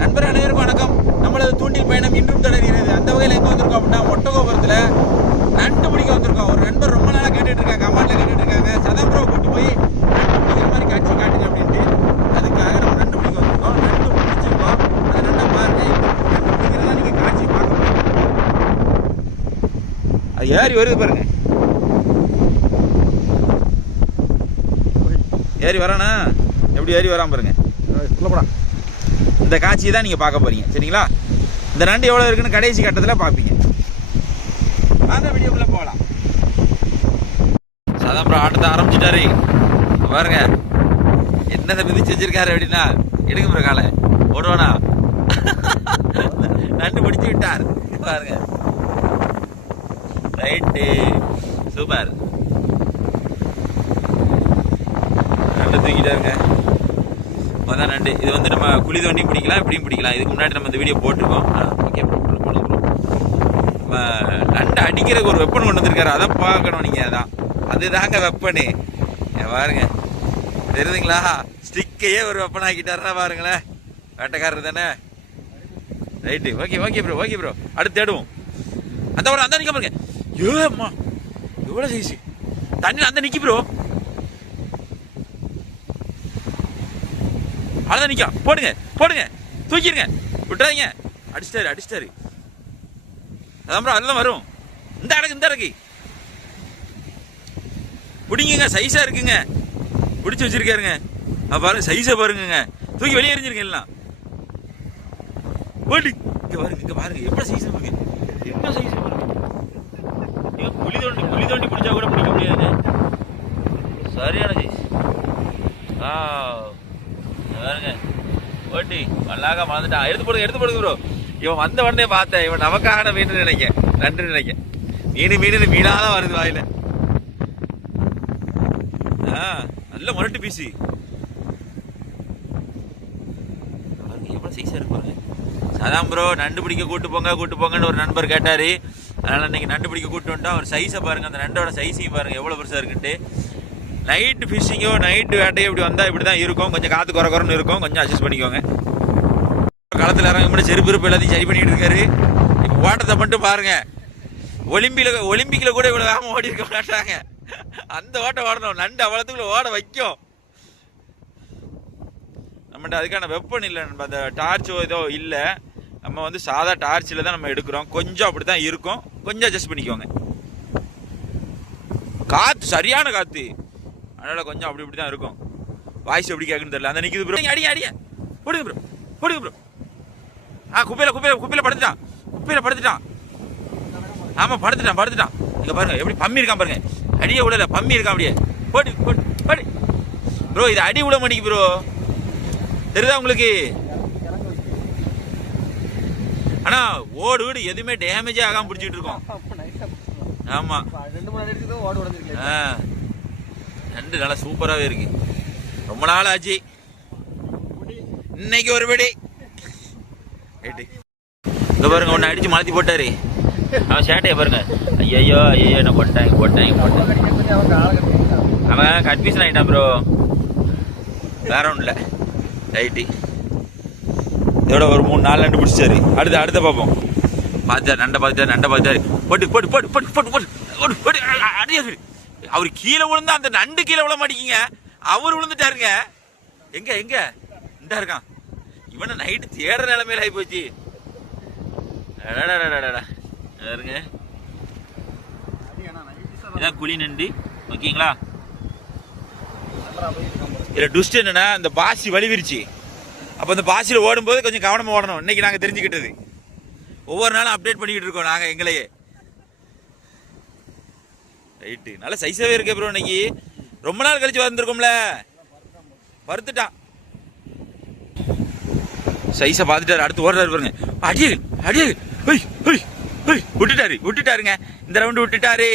நண்பர் அனைவரும் வணக்கம். நம்மளது தூண்டில் பயணம் இன்றும் தொடர்கிறது. அந்த வகையில் எங்கே வந்திருக்கோம் அப்படின்னா ஒட்டகோபுரத்தில் நண்டு பிடிக்க வந்திருக்கோம். ஒரு நண்பர் ரொம்ப நாளாக கேட்டுட்டு இருக்காங்க கமாண்டில் கேட்டுட்டு இருக்காங்க. சதம்பரம் கூட்டு போய் பிடிக்கிற மாதிரி காட்சி காட்டுங்க அப்படின்ட்டு அதுக்காக நம்ம நண்டு பிடிக்க வந்திருக்கோம். நண்டு பிடிச்சிருக்கோம். அந்த நண்டை பாருங்க. நண்டு பிடிக்கிறதா நீங்கள் காட்சி பார்க்க முடியும்? அது ஏறி வருது பாருங்க. ஏறி வரானா? எப்படி ஏறி வரான் பாருங்க. சொல்லப்படா இந்த காட்சியை தான் நீங்கள் பார்க்க போறீங்க. சரிங்களா? இந்த நண்டு எவ்வளோ இருக்குன்னு கடைசி கட்டத்தில் பார்ப்பீங்க. அந்த வீடியோக்குள்ளே போகலாம் சதாம்பரம் ஆட்டத்தை ஆரம்பிச்சிட்டாரு. பாருங்க. என்னதை மிதிச்சு வச்சிருக்காரு அப்படின்னா எடுக்க போற காலை. ஓடுவானா? நண்டு பிடிச்சு விட்டார். பாருங்க. ரைட்டு. சூப்பர். நண்டு தூக்கிட்டாருங்க. அதான் நண்டு. இது வந்து நம்ம குழி தோண்டியும் பிடிக்கலாம் இப்படியும் பிடிக்கலாம். இதுக்கு முன்னாடி நம்ம இந்த வீடியோ போட்டிருக்கோம். ஓகே ப்ரோ போடுங்க ப்ரோ நம்ம நண்டு அடிக்கிறதுக்கு ஒரு வெப்பன் கொண்டு வந்திருக்காரு. அதை பார்க்கணும் நீங்கள் அதான். அதுதாங்க வெப்பனு ஏன் பாருங்க. தெரியுதுங்களா? ஸ்டிக்கையே ஒரு வெப்பன் ஆக்கிட்டாருன்னா பாருங்களேன். வேட்டைக்காரர் தானே? Right okay okay bro okay bro அடுத்து தேடுவோம். அந்த ஒரு அந்த நிற்க பாருங்க. ஏம்மா எவ்வளோ சைஸு தண்ணி அந்த நிற்கி ப்ரோ அதான் நிற்கும் போடுங்க போடுங்க. தூக்கிடுங்க. விட்டுறாதீங்க. அடிச்சிட்டாரு அடிச்சிட்டாரு. அதான் அதெல்லாம் வரும். இந்த அடக்கு இந்த அடக்கு பிடிங்குங்க சைஸாக இருக்குங்க. பிடிச்சி வச்சிருக்காருங்க. அப்ப பாருங்க சைஸை பாருங்கங்க. தூக்கி வெளியே எறிஞ்சிருங்க எல்லாம். போடு. இங்கே பாருங்க இங்கே பாருங்க. எப்படி சைஸ் இருக்கு? எவ்வளோ சைஸ் பாருங்க நீங்க குழி தோண்டி குழி தோண்டி பிடிச்சா கூட பிடிக்க முடியாது. சரியான சைஸ் ஆ. ஓட்டி மல்லாக மறந்துட்டான் எடுத்து போடுங்க எடுத்து போடுங்க ப்ரோ இவன் வந்த உடனே பார்த்தேன். இவன் நமக்காக மீன் நினைக்க. நன்றி நினைக்க. மீன் மீன் மீனாக தான் வருது வாயில. ஆ நல்ல முரட்டு பீஸு பாருங்க எவ்வளவு சைஸாக இருப்பாங்க அதான் ப்ரோ நண்டு பிடிக்க கூட்டு போங்க கூட்டு போங்கன்னு ஒரு நண்பர் கேட்டார். அதனால் இன்னைக்கு நண்டு பிடிக்க கூட்டு வந்துட்டோம். ஒரு சைஸை பாருங்க அந்த நண்டோட சைஸையும் பாருங்க எவ்வளோ பெருசாக இருக்குன்ட்டு. நைட்டு ஃபிஷிங்கோ நைட்டு வேட்டையோ இப்படி வந்தால் இப்படி தான் இருக்கும். கொஞ்சம் காற்று குறை குறைன்னு இருக்கும். கொஞ்சம் அட்ஜஸ்ட் பண்ணிக்கோங்க. களத்தில் இறங்க முன்னாடி செருப்பு இருப்பு எல்லாத்தையும் சரி பண்ணிட்டு இருக்காரு. இப்போ ஓட்டத்தை மட்டும் பாருங்கள் ஒலிம்பியில் ஒலிம்பிக்கில் கூட இவ்வளோ வேகமாக ஓடி இருக்க மாட்டாங்க. அந்த ஓட்டம் ஓடணும். நண்டு அவ்வளோத்துக்குள்ள ஓட வைக்கும். நம்மகிட்ட அதுக்கான வெப்பன் இல்லை. நம்ம அந்த டார்ச்சோ ஏதோ இல்லை. நம்ம வந்து சாதா டார்ச்சில் தான் நம்ம எடுக்கிறோம். கொஞ்சம் அப்படி தான் இருக்கும். கொஞ்சம் அட்ஜஸ்ட் பண்ணிக்கோங்க. காற்று சரியான காற்று அதனால கொஞ்சம் அப்படி இப்படி தான் இருக்கும். வாய்ஸ் எப்படி கேட்குன்னு தெரியல. அந்த நிக்குது ப்ரோ அடிங்க அடிங்க போடுங்க ப்ரோ போடுங்க ப்ரோ ஆ குப்பையில குப்பையில குப்பையில படுத்துட்டான். குப்பையில படுத்துட்டான். ஆமா படுத்துட்டான் படுத்துட்டான். இங்க பாருங்க எப்படி பம்மி இருக்கான் பாருங்க. அடியே விடல பம்மி இருக்கான் அப்படியே. போடு போடு போடு. ப்ரோ இது அடி விட மாட்டேங்குது ப்ரோ தெரியுதா உங்களுக்கு? ஆனா ஓடு வீடு எதுவுமே டேமேஜே ஆகாம பிடிச்சிட்டு இருக்கோம். ஆமா. ரெண்டு மூணு ஓடு உடஞ்சிருக்கு ஆ. நண்டு நல்லா சூப்பராகவே இருக்கு. ரொம்ப நாள் ஆச்சு. இன்னைக்கு ஒரு படி இங்க பாருங்க ஒன்று அடிச்சு மலத்தி போட்டாரு. அவன் சேட்டையை பாருங்க. ஐயோ ஐயோ என்ன போட்டாங்க போட்டாங்க போட்டாங்க. அவன் கன்ஃபியூஷன் ஆகிட்டான் ப்ரோ வேற ஒன்றும் இல்லை ரைட்டு இதோட ஒரு மூணு நாலு நண்டு பிடிச்சாரு. அடுத்து அடுத்த பார்ப்போம். பார்த்தா நண்டை பார்த்தாரு நண்டை பார்த்தாரு போட்டு போட்டு போட்டு போட்டு போட்டு போட்டு. போட்டு அடியாது அவர் கீழே விழுந்தா அந்த நண்டு கீழே விழ மாட்டீங்க அவர் விழுந்துட்டாருங்க. எங்க எங்க? இந்த இருக்கான். இவனை நைட்டு தேடுற நிலைமையில ஆகி போச்சு. இருங்க இதான் குழி நண்டு ஓகேங்களா இதில் டுஸ்ட் என்னன்னா இந்த பாசி வலிவிருச்சு அப்போ இந்த பாசியில் ஓடும்போது கொஞ்சம் கவனமாக ஓடணும் இன்னைக்கு நாங்கள் தெரிஞ்சுக்கிட்டது ஒவ்வொரு நாளும் அப்டேட் பண்ணிக்கிட்டு இருக்கோம் நாங்கள் எங்களையே ரைட்டு நல்ல சைஸாகவே இருக்கு ப்ரோ இன்னைக்கு. ரொம்ப நாள் கழிச்சு வந்திருக்கோம்ல. பருத்துட்டான் சைஸை பார்த்துட்டாரு. அடுத்து ஓடுறாரு பாருங்க. அடியே அடியே. ஹொய் ஹொய் ஹொய் விட்டுட்டாரு விட்டுட்டாருங்க. இந்த ரவுண்டு விட்டுட்டாரு.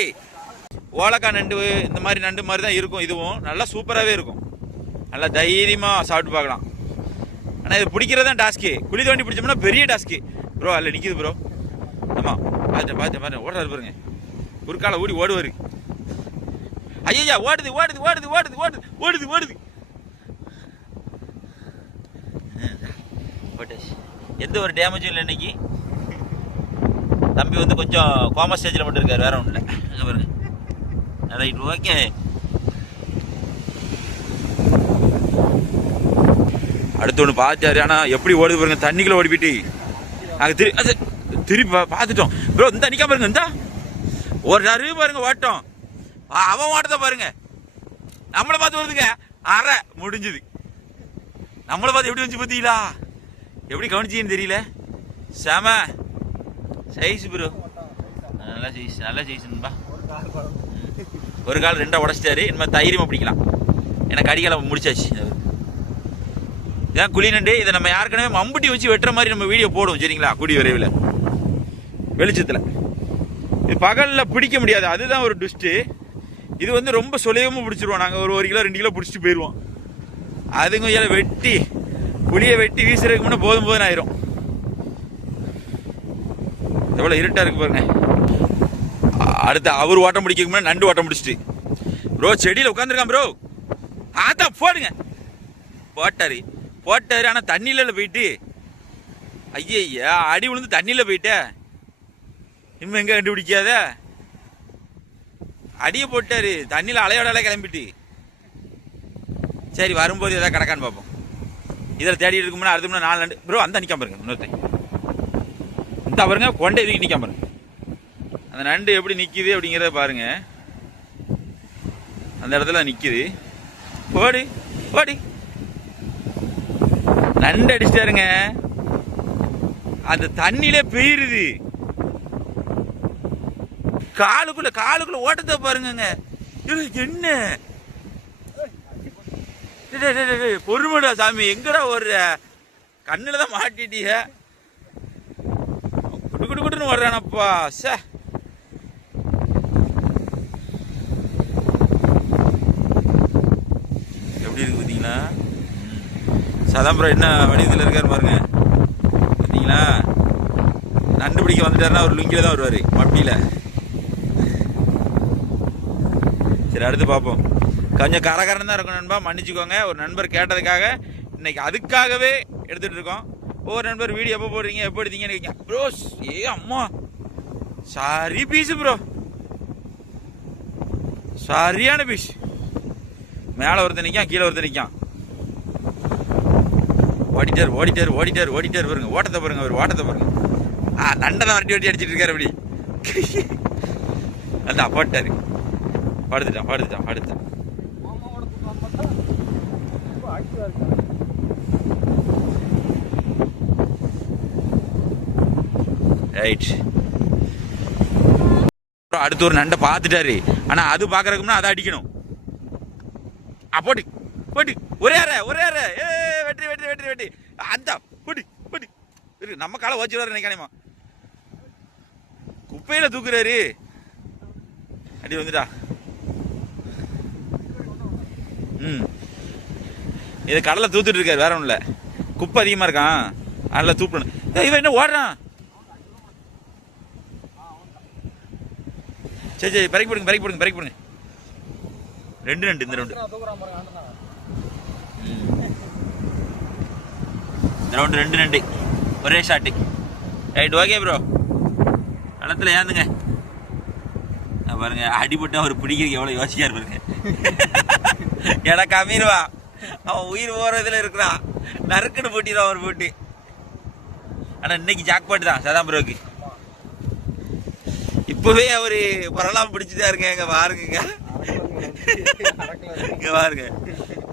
ஓலக்காய் நண்டு இந்த மாதிரி நண்டு மாதிரி தான் இருக்கும் இதுவும். நல்லா சூப்பராகவே இருக்கும். நல்லா தைரியமாக சாப்பிட்டு பார்க்கலாம். ஆனால் இது பிடிக்கிறது தான் டாஸ்க்கு குழி தோண்டி பிடிச்சோம்னா பெரிய டாஸ்க்கு ப்ரோ அதில் நிற்கிது ப்ரோ ஆமாம் பார்த்து பார்த்து பாருங்க ஓடுறாரு பாருங்க. குறுக்கால ஓடி ஓடுவார். ஐயா ஓடுது ஓடுது ஓடுது ஓடுது ஓடுது ஓடுது ஓடுது. போட்டாச்சு எந்த ஒரு டேமேஜும் இல்லை இன்னைக்கு. தம்பி வந்து கொஞ்சம் கோமா ஸ்டேஜில் மட்டும் இருக்காரு வேற ஒன்றும் இல்லை அங்கே பாருங்க. Right okay. அடுத்து ஒன்று பார்த்தாரு. ஆனால் எப்படி ஓடுது பாருங்க. தண்ணிக்குள்ள ஓடி போயிட்டு நாங்கள் திரு அது திருப்பி பார்த்துட்டோம். ப்ரோ இந்த நிற்க பாருங்க இந்த. ஒரு நறு பாருங்க ஓட்டம். அவன் ஓட்டத்தை பாருங்க. நம்மளை பார்த்து வருதுங்க. அரை முடிஞ்சுது. நம்மளை பார்த்து எப்படி வந்துச்சு பார்த்தீங்களா? எப்படி கவனிச்சின்னு தெரியல. செம. சைஸ் ப்ரோ நல்ல சைஸ் நல்ல சைஸ்ன்பா ஒரு கால் ரெண்டா உடச்சிட்டாரு. இனிமேல் தைரியமாக பிடிக்கலாம் எனக்கு அடிக்கால முடிச்சாச்சு. இதான் குழி நண்டு. இதை நம்ம யாருக்கனவே மம்புட்டி வச்சு வெட்டுற மாதிரி நம்ம வீடியோ போடுவோம். சரிங்களா? குடி விரைவில். வெளிச்சத்தில். இது பகலில் பிடிக்க முடியாது. அதுதான் ஒரு டுஸ்ட்டு இது வந்து ரொம்ப சுலையமாக பிடிச்சிருவோம். நாங்கள் ஒரு ஒரு கிலோ ரெண்டு கிலோ பிடிச்சிட்டு போயிடுவோம் அதுங்க கொஞ்சம் வெட்டி புளியை வெட்டி வீசுறதுக்கு முன்னே போதும் போதும் ஆயிரும். எவ்வளோ இருட்டாக இருக்கு பாருங்க. அடுத்து அவர் ஓட்டம் பிடிக்க முன்னாடி நண்டு ஓட்டம் பிடிச்சிட்டு. ப்ரோ செடியில் உட்காந்துருக்கான் ப்ரோ. ஆத்தா போடுங்க. போட்டாரு. போட்டாரு ஆனால் தண்ணியில் போயிட்டு. ஐயா அடி விழுந்து தண்ணியில் போயிட்ட. இன்னும் எங்கே கண்டுபிடிக்காத? அடியை போட்டாரு. தண்ணியில் அலையோட அலை கிளம்பிட்டு. சரி வரும்போது எதாவது கிடக்கான்னு பார்ப்போம். இதில் தேடி இருக்கும்னா அடுத்த முன்னாடி நாலு நண்டு. ப்ரோ அந்த நிற்காம பாருங்க இன்னொருத்தன். இந்த பாருங்க கொண்டை இதுக்கு நிற்காம பாருங்க. அந்த நண்டு எப்படி நிற்கிது அப்படிங்கிறத பாருங்க. அந்த இடத்துல நிற்கிது ஓடி ஓடி நண்டு அடிச்சிட்டாருங்க. அந்த தண்ணியிலே பெய்யுது. காலுக்குள்ள காலுக்குள்ள ஓட்டத்தை பாருங்கங்க. என்ன? பொறுமடா சாமி. எங்கடா ஒரு கண்ணுல தான் மாட்டிட்டிய. குடு குடு குடுன்னு வர்றானப்பா சே எப்படி இருக்கு பார்த்தீங்களா? சதாம்பரம் என்ன வடிவத்தில் இருக்கார் பாருங்க. பார்த்தீங்களா? நண்டு பிடிக்க வந்துட்டாருன்னா ஒரு லுங்கில தான் வருவார். மப்பியில் சரி அடுத்து பார்ப்போம். கொஞ்சம் கரகரன் தான் இருக்கும் நண்பா மன்னிச்சுக்கோங்க. ஒரு நண்பர் கேட்டதுக்காக இன்னைக்கு அதுக்காகவே எடுத்துகிட்டு இருக்கோம். ஒவ்வொரு நண்பர் வீடியோ எப்போ போடுறீங்க எப்போ எடுத்தீங்கன்னு கேட்க ப்ரோஸ் ஏ அம்மா. சாரி பீஸு ப்ரோ சரியான பீஸ் மேலே ஒருத்தன் நிற்கான் கீழே ஒருத்தர் நிற்கான் ஓடிட்டார் ஓடிட்டார் ஓடிட்டார் ஓடிட்டார் பாருங்க. ஓட்டத்தை பாருங்க அவர் ஓட்டத்தை பாருங்க. ஆ நண்டை தான் வட்டி வட்டி அடிச்சிட்டு இருக்காரு அப்படி. அந்த போட்டாரு படுத்துட்டான் படுத்துட்டான் படுத்துட்டான் ரைட் அடுத்து ஒரு நண்டை பார்த்துட்டாரு. ஆனா அது பார்க்கறதுக்குன்னா அதை அடிக்கணும். ஆ போட்டு போட்டு. ஒரே அரை ஒரே அரை ஏ வெற்றி வெற்றி வெற்றி வெற்றி. அந்த போட்டு போட்டு. இரு நம்ம காலை வச்சுருவாரு நினைக்கானேமா குப்பையில தூக்குறாரு. அடி வந்துட்டா. ம். இது கடலை தூத்துட்டு இருக்காரு வேற ஒன்றும் இல்லை குப்பை அதிகமாக இருக்கான் அதில் தூப்பிடணும் இவன் என்ன ஓடுறான்? சரி சரி பறக்கி போடுங்க பறக்கி போடுங்க பறக்கி போடுங்க. ரெண்டு ரெண்டு இந்த ரெண்டு இந்த ரவுண்டு ரெண்டு ரெண்டு. ஒரே ஷாட்டு ரைட் ஓகே ப்ரோ களத்தில் ஏந்துங்க. பாருங்க அடிபட்டு அவர் பிடிக்கிறதுக்கு எவ்வளோ யோசிக்காரு பாருங்க எனக்கு அமீர்வா. அவன் உயிர் போகிறதுல இருக்கிறான். நறுக்குன்னு போட்டிடுவான் அவர் போட்டு. ஆனால் இன்னைக்கு ஜாக்பாட் தான் சதாம் ப்ரோக்கு. இப்போவே அவர் பரலாம் பிடிச்சிட்டா இருங்க இங்க பாருங்க இங்க பாருங்க.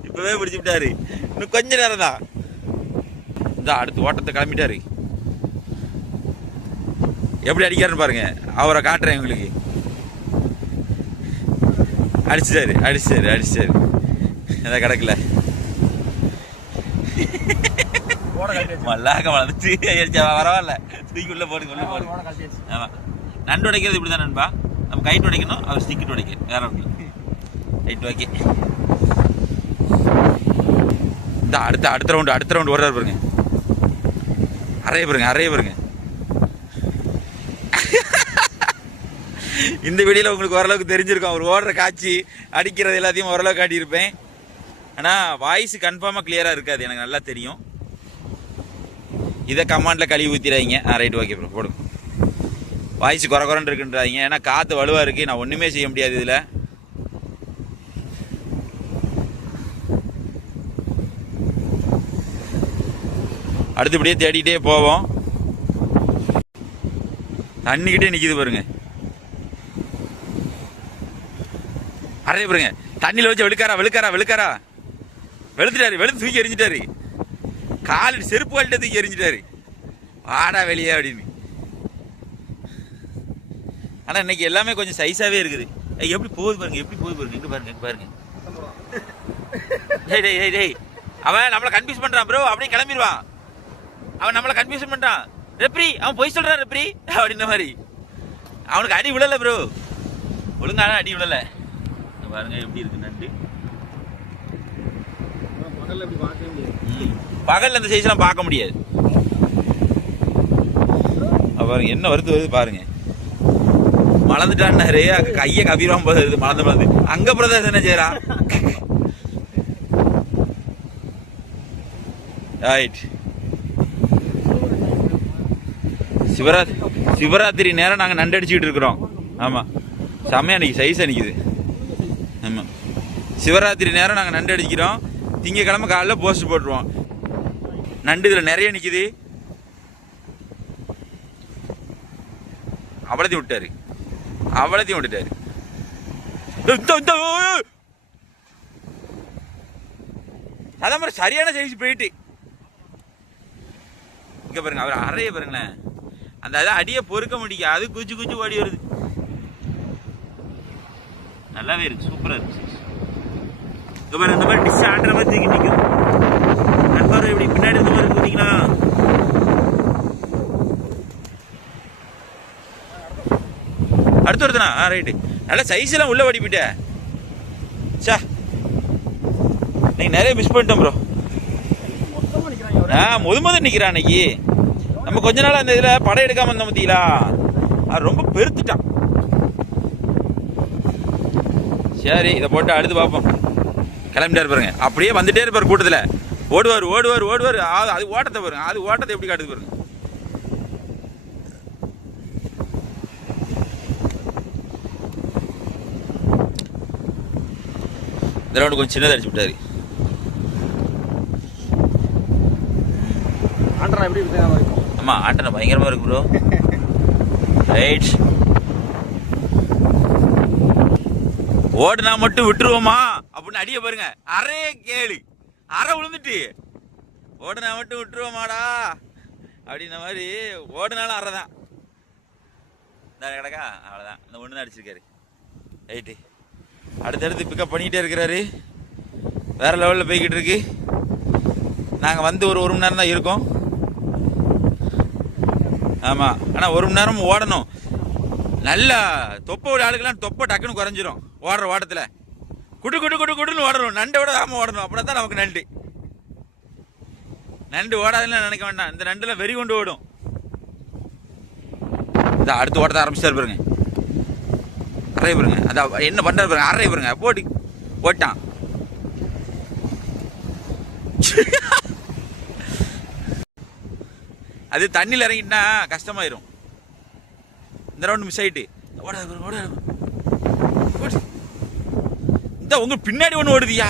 இப்பவே பிடிச்சிவிட்டாரு இன்னும் கொஞ்ச நேரம் தான். இந்த அடுத்து ஓட்டத்தை கிளம்பிட்டாரு. எப்படி அடிக்காருன்னு பாருங்க. அவரை காட்டுறேன் உங்களுக்கு. அடிச்சிட்டாரு அடிச்சிட்டாரு அடிச்சிட்டாரு. எதாவது கிடக்கல? மல்லாக்க வளர்ந்துச்சு. பரவாயில்ல தூக்கி உள்ள போடுங்க உள்ள போடுங்க ஓட கட்டியாச்சு ஆமா. நண்டு உடைக்கிறது இப்படி தான் நண்பா. நம்ம கைட்டு உடைக்கணும் அவர் ஸ்டிக்கிட்டு உடைக்க. வேற ஒன்று ரைட் ஓகே இந்த அடுத்த அடுத்த ரவுண்டு அடுத்த ரவுண்டு ஓடுறாரு பாருங்க. அறைய பாருங்க அறைய பாருங்க. இந்த வீடியோல உங்களுக்கு ஓரளவுக்கு தெரிஞ்சிருக்கும். அவர் ஓடுற காட்சி அடிக்கிறது எல்லாத்தையும் ஓரளவுக்கு காட்டியிருப்பேன். ஆனால் வாய்ஸ் கன்ஃபார்மாக கிளியராக இருக்காது. எனக்கு நல்லா தெரியும். இதை கமாண்டில் கழுவி ஊற்றிடாதீங்க ஆ ரைட் ஓகே ப்ரோ போடுங்க. வாய்ஸ் குறை குறைன்னு இருக்குன்றாங்க ஏன்னா காற்று வலுவாக இருக்குது நான் ஒன்றுமே செய்ய முடியாது இதில். அடுத்தபடியே தேடிக்கிட்டே போவோம். தண்ணிக்கிட்டே நிற்கிது பாருங்க. அறைய பாருங்க. தண்ணியில் வச்சு வெளுக்காரா வெளுக்காரா வெளுக்காரா? வெளுத்துட்டாரு வெளுத்து தூக்கி எரிஞ்சிட்டாரு கால் செருப்பு வாழ்கிட்ட தூக்கி எரிஞ்சிட்டாரு வாடா வெளியே அப்படின்னு. ஆனால் இன்னைக்கு எல்லாமே கொஞ்சம் சைஸாகவே இருக்குது. எப்படி போகுது பாருங்க எப்படி போகுது பாருங்க இங்கே பாருங்க இங்கே பாருங்க. டேய் டேய் டேய் டேய். அவன் நம்மளை கன்ஃபியூஸ் பண்ணுறான் ப்ரோ அப்படியே கிளம்பிடுவான். அவன் நம்மளை கன்ஃபியூஸ் பண்ணுறான் ரெப்ரி அவன் பொய் சொல்கிறான் ரெப்ரி அப்படின்ற மாதிரி. அவனுக்கு அடி விழலை ப்ரோ ஒழுங்கான அடி விழலை. பாருங்க எப்படி இருக்கு நண்டு பகல்ல அந்த இந்த சைஸ்லாம் பார்க்க முடியாது. பாருங்க என்ன வருது வருது பாருங்க. மலந்துட்டான்னாரு அங்க கையை கபீரம் போகுது மலந்து மலந்து அங்க பிரதேசம் என்ன செய்யறான் ரைட் சிவராத்திரி சிவராத்திரி நேரம் நாங்கள் நண்டு அடிச்சுக்கிட்டு இருக்கிறோம். ஆமா. செம்மையா அன்னைக்கு சைஸ் அன்னைக்குது ஆமா. சிவராத்திரி நேரம் நாங்கள் நண்டு அடிக்கிறோம் திங்கக்கிழமை காலைல போஸ்ட் போட்டுருவோம். நண்டு இதுல நிறைய நிக்குது. அவ்வளத்தையும் விட்டாரு. அவ்வளத்தையும் விட்டுட்டாரு. இந்த, அதான் மாதிரி சரியான சைஸ் போயிட்டு. இங்க பாருங்க அவர் அறைய பாருங்களேன். அந்த இதை அடியை பொறுக்க முடியும் அது குச்சி குச்சி ஓடி வருது. நல்லாவே இருக்கு. சூப்பரா இருக்கு. இங்க இந்த மாதிரி டிஷ் ஆடுற மாதிரி தூக்கி நிற்கும் நண்பர் இப்படி பின்னாடி இந்த மாதிரி குதிங்களா அடுத்து ஒருத்தனா ஆ ரைட்டு நல்லா சைஸ் எல்லாம் உள்ள ஓடி சா நீ நிறைய மிஸ் பண்ணிட்டோம் ப்ரோ ஆ முது முத நிற்கிறான் அன்னைக்கு நம்ம கொஞ்ச நாள் அந்த இதில் படம் எடுக்காம இருந்தோம் பார்த்தீங்களா? அது ரொம்ப பெருத்துட்டான். சரி இதை போட்டு அடுத்து பார்ப்போம். கிளம்பிட்டாரு பாருங்க. அப்படியே வந்துட்டே இருப்பார் கூட்டத்துல. ஓடுவார் ஓடுவார் ஓடுவார். அது அது ஓட்டத்தை பாருங்க. அது ஓட்டத்தை எப்படி காட்டுது பாருங்க. இந்த ரவுண்டு கொஞ்சம் சின்னதாக அடிச்சு விட்டாரு. ஆண்டனா எப்படி இருக்கு? தெரியாம இருக்கும். ஆமா ஆண்டனை பயங்கரமா இருக்கு ப்ரோ ரைட் ஓடுனா மட்டும் விட்டுருவோமா? அப்படின்னு அடிய பாருங்க. அரையே கேளு. அரை விழுந்துட்டு ஓடனா மட்டும் விட்டுருவோமாடா. அப்படின்ன மாதிரி ஓடினாலும் அரை தான் இந்த கிடக்கா? அவ்வளோதான் இந்த ஒன்று தான் அடிச்சிருக்காரு. ரைட்டு அடுத்தடுத்து பிக்கப் பண்ணிக்கிட்டே இருக்கிறாரு. வேற லெவலில் போய்கிட்டு இருக்கு. நாங்கள் வந்து ஒரு ஒரு மணி நேரம் தான் இருக்கோம். ஆமாம் ஆனால் ஒரு மணி நேரம் ஓடணும். நல்லா தொப்பை விட ஆளுக்கெல்லாம் தொப்பை டக்குன்னு குறைஞ்சிரும். ஓடுற ஓட்டத்தில். குடு குடு குடு குடுன்னு ஓடணும். நண்டை விட தாம ஓடணும். அப்படின்னா தான் நமக்கு நண்டு. நண்டு ஓடாதுன்னு நினைக்க வேண்டாம். இந்த நண்டுல வெறி கொண்டு ஓடும். இந்த அடுத்து ஓட ஆரம்பிச்சாரு பாருங்க. அரை பாருங்க. அதான் என்ன பண்றாரு பாருங்க. அறைய பாருங்க. போட்டு ஓட்டான் அது தண்ணியில் இறங்கிட்டா கஷ்டமாயிரும். இந்த ரவுண்டு மிஸ் ஆகிட்டு ஓடாது ஓட இந்த உங்க பின்னாடி ஒன்று ஓடுதியா?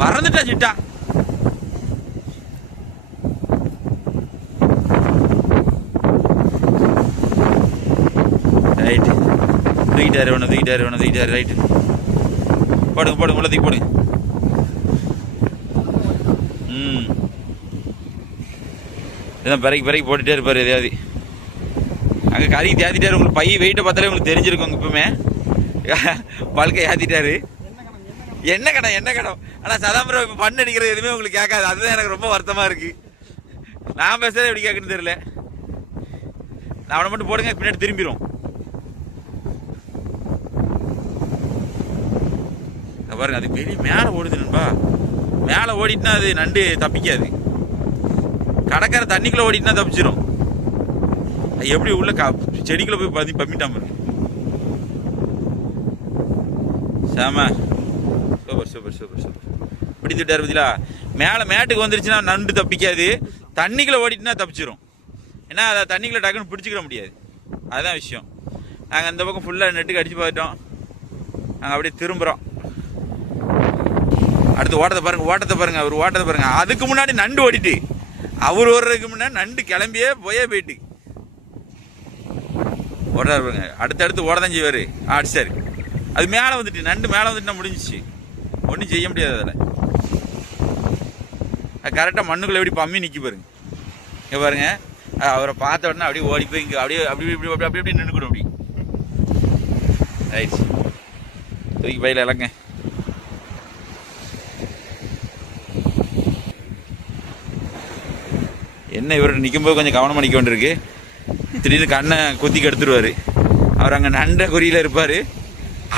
மறந்துட்டா சிட்டா. ரைட் தூக்கிட்டாரு ஒன்று தூக்கிட்டாரு ஒன்று தூக்கிட்டாரு. ரைட்டு போடுங்க போடுங்க உள்ள தூக்கி போடுங்க. ம். இதான் பிறகு பிறகு போட்டுட்டே இருப்பார் எதையாவது. அங்கே கறி தேத்திட்டாரு. உங்களுக்கு பை வெயிட்டை பார்த்தாலே உங்களுக்கு தெரிஞ்சிருக்கும் உங்க இப்பவுமே பல்கை ஏற்றிட்டாரு என்ன கடம் என்ன கடம் ஆனால் சதாம்பரம் இப்போ பண்ணு அடிக்கிறது எதுவுமே உங்களுக்கு கேட்காது. அதுதான் எனக்கு ரொம்ப வருத்தமாக இருக்குது நான் பேசுறது எப்படி கேட்குன்னு தெரியல. நான் அவனை மட்டும் போடுங்க பின்னாடி திரும்பிடும் பாருங்க அது பெரிய மேலே ஓடுது நண்பா. மேலே ஓடிட்டுனா அது நண்டு தப்பிக்காது. கடற்கரை தண்ணிக்குள்ள ஓடிட்டுனா தப்பிச்சிடும் அது எப்படி உள்ள கா செடிக்குள்ள போய் பதி பம்மிட்டான் செம. Super super super super. பிடித்துட்டார் பத்திலா மேலே மேட்டுக்கு வந்துருச்சுன்னா நண்டு தப்பிக்காது. தண்ணிக்குள்ளே ஓடிட்டுனா தப்பிச்சிரும். ஏன்னா அதை தண்ணிக்குள்ளே டக்குன்னு பிடிச்சிக்கிற முடியாது. அதுதான் விஷயம். நாங்கள் அந்த பக்கம் ஃபுல்லாக நெட்டுக்கு அடித்து பார்த்துட்டோம். நாங்கள் அப்படியே திரும்புகிறோம் அடுத்து ஓட்டத்தை பாருங்க ஓட்டத்தை பாருங்க அவர் ஓட்டத்தை பாருங்கள் அதுக்கு முன்னாடி நண்டு ஓடிட்டு. அவர் ஓடுறதுக்கு முன்னாடி நண்டு கிளம்பியே போயே போயிட்டு. ஓடுறாரு பாருங்க. அடுத்தடுத்து ஓட தான் செய்வார் அடிச்சாரு அது மேலே வந்துட்டு நண்டு மேலே வந்துட்டுனா முடிஞ்சிச்சு. ஒன்றும் செய்ய முடியாது அதில். கரெக்டாக மண்ணுக்குள்ளே எப்படி பம்மி நிற்கி பாருங்க. இங்கே பாருங்க. அவரை பார்த்த உடனே அப்படியே ஓடி போய் இங்கே அப்படியே அப்படி இப்படி அப்படி அப்படி அப்படி நின்றுக்கணும் அப்படி. ரைட் தூக்கி பையில இலங்க என்ன இவர்கிட்ட நிற்கும்போது கொஞ்சம் கவனமாக நிற்க வேண்டியிருக்கு. திடீர்னு கண்ணை குத்தி கெடுத்துருவார் அவர் அங்கே நண்ட குறியில் இருப்பார்.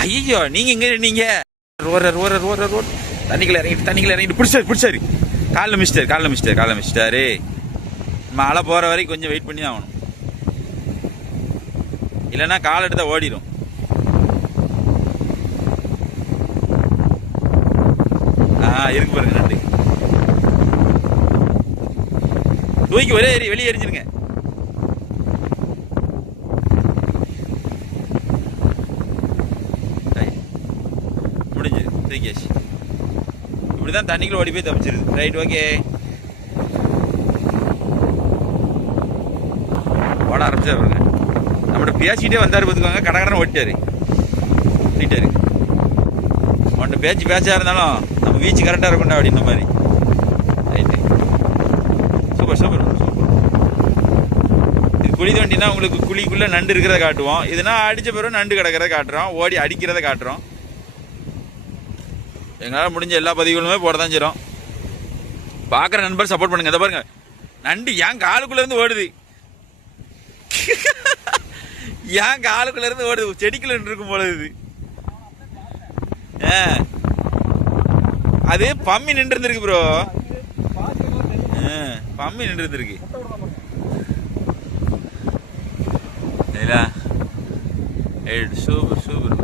ஐயோ நீங்கள் இங்கே நீங்கள் ஓடுறாரு ஓடுறாரு ஓடுறாரு ஓடு தண்ணிக்குள்ள இறங்கிட்டு தண்ணிக்குள்ள இறங்கிட்டு பிடிச்சாரு பிடிச்சாரு. காலில் மிஸ்டர் காலில் மிஸ்டர் காலில் மிஸ்டாரு மழை போகிற வரைக்கும் கொஞ்சம் வெயிட் பண்ணி தான் ஆகணும். இல்லைன்னா கால் எடுத்தால் ஓடிடும் ஆ இருக்கு பாருங்க நண்டு. தூக்கி ஒரே ஏறி வெளியே எரிஞ்சிருங்க. இப்படிதான் தண்ணிக்குள்ள ஓடி போய் தப்பிச்சிருது. ரைட் ஓகே ஓட ஆரம்பிச்சா பாருங்க நம்மகிட்ட பேசிக்கிட்டே வந்தாரு பார்த்துக்கோங்க கடகடன்னு ஓட்டிட்டாரு ஓட்டிட்டாரு அவன்கிட்ட பேச்சு பேச்சா இருந்தாலும் நம்ம வீச்சு கரெக்டாக இருக்கணும் அப்படின்ற மாதிரி. ரைட்டு சூப்பர் சூப்பர் சூப்பர் இது குழி தோண்டினா உங்களுக்கு குழிக்குள்ளே நண்டு இருக்கிறத காட்டுவோம். இதுனா அடித்த பிறகு நண்டு கிடக்கிறத காட்டுறோம். ஓடி அடிக்கிறத காட்டுறோம். எங்களால் முடிஞ்ச எல்லா பதிவுகளுமே போட தான் செய்கிறோம் பார்க்குற நண்பர் சப்போர்ட் பண்ணுங்க. இதை பாருங்க. நண்டு ஏன் காலுக்குள்ளேருந்து ஓடுது. ஏன் காலுக்குள்ளேருந்து ஓடுது. செடிக்குள்ள இருக்கும் போல இது. ஆ. அது பம்மி நின்று இருந்திருக்கு ப்ரோ பம்மி நின்று இருந்திருக்கு சரிங்களா சூப்பர் சூப்பர்.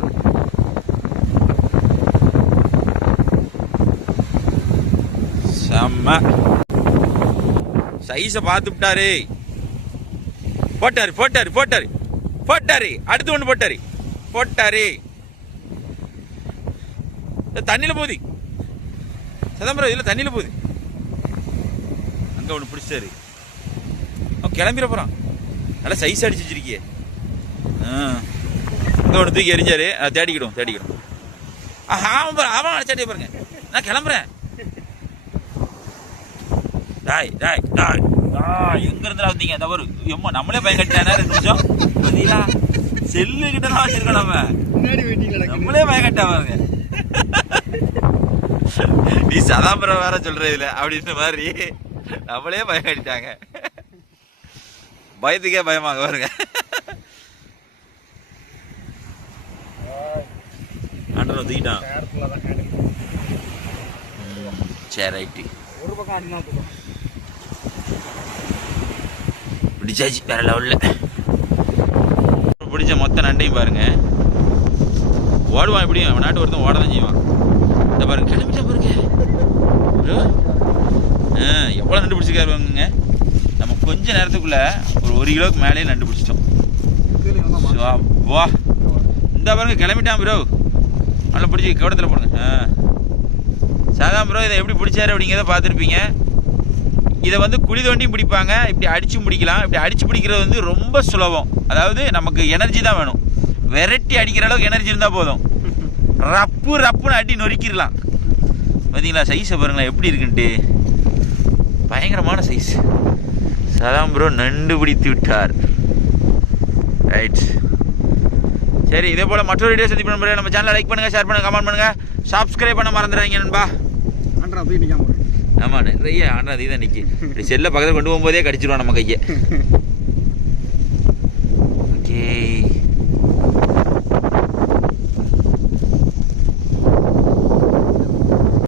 சைஸை பார்த்துட்டாரு போட்டாரு போட்டாரு போட்டாரு. போட்டாரு. அடுத்து ஒன்று போட்டாரு. போட்டாரு. தண்ணியில் தண்ணியில போகுது. சிதம்பரம் இதில் தண்ணியில போகுது. அங்கே ஒன்று பிடிச்சாரு. அவன் கிளம்பிட போகிறான் நல்லா சைஸ் அடிச்சு வச்சிருக்கியே. ஆ. இங்கே ஒன்று தூக்கி எரிஞ்சாரு அதை தேடிக்கிடும் தேடிக்கிடும் ஆஹா அவன் ஆமாம் அடிச்சாட்டே பாருங்க. நான் கிளம்புறேன். டாய் டாய் டாய். எங்க இருந்தா வந்தீங்க? ஒரு எம்மா நம்மளே பயம் கட்டானே ரெண்டு நிமிஷம் பாத்தீங்களா செல்லு கிட்ட தான் வச்சிருக்கோம் நம்ம. நம்மளே பயம் கட்டா பாருங்க. நீ சதாபுரம் வேற சொல்ற இதுல அப்படின்ற மாதிரி. நம்மளே பயம் கட்டிட்டாங்க. பயத்துக்கே பயமாக பாருங்க. காணுங்க. சரி ரைட்டு. ஒரு பக்கம் ஆடினா போதும் பிடிச்சாச்சு வேற லெவலில் பிடிச்ச மொத்த நண்டையும் பாருங்க. ஓடுவான் எப்படியும் அவன் நாட்டு ஒருத்தன் ஓட தான் செய்வான். இந்த பாருங்க கிளம்பிட்டா பாருங்க. ஆ எவ்வளோ நண்டு பிடிச்சிருக்காருங்க நம்ம கொஞ்ச நேரத்துக்குள்ள ஒரு ஒரு கிலோவுக்கு மேலேயே நண்டு பிடிச்சிட்டோம். வா, வா. இந்த பாருங்க கிளம்பிட்டான் ப்ரோ நல்லா பிடிச்சி கவடத்தில் போடுங்க. ஆ. சாதா ப்ரோ இதை எப்படி பிடிச்சாரு அப்படிங்கிறத பார்த்துருப்பீங்க. இதை வந்து குழி தோண்டியும் பிடிப்பாங்க இப்படி அடிச்சும் பிடிக்கலாம். இப்படி அடித்து பிடிக்கிறது வந்து ரொம்ப சுலபம். அதாவது நமக்கு எனர்ஜி தான் வேணும். வெரைட்டி அடிக்கிற அளவுக்கு எனர்ஜி இருந்தால் போதும். ரப்பு ரப்புன்னு அடி நொறுக்கிடலாம். பார்த்தீங்களா சைஸை பாருங்களேன் எப்படி இருக்குன்ட்டு. பயங்கரமான சைஸ் சதாம் ப்ரோ நண்டு பிடித்து விட்டார். ரைட் சரி இதே போல் மற்றொரு வீடியோ சந்திப்பு நம்ம சேனலை லைக் பண்ணுங்கள் ஷேர் பண்ணுங்கள் கமெண்ட் பண்ணுங்கள் சப்ஸ்கிரைப் பண்ண மறந்துடுறீங்க நண்பா. ஆமாம் நிறைய ஆண்டா நீ தான் நிற்கி இப்படி செல்லை பக்கத்தில் கொண்டு போகும்போதே கடிச்சிருவான் நம்ம கையை.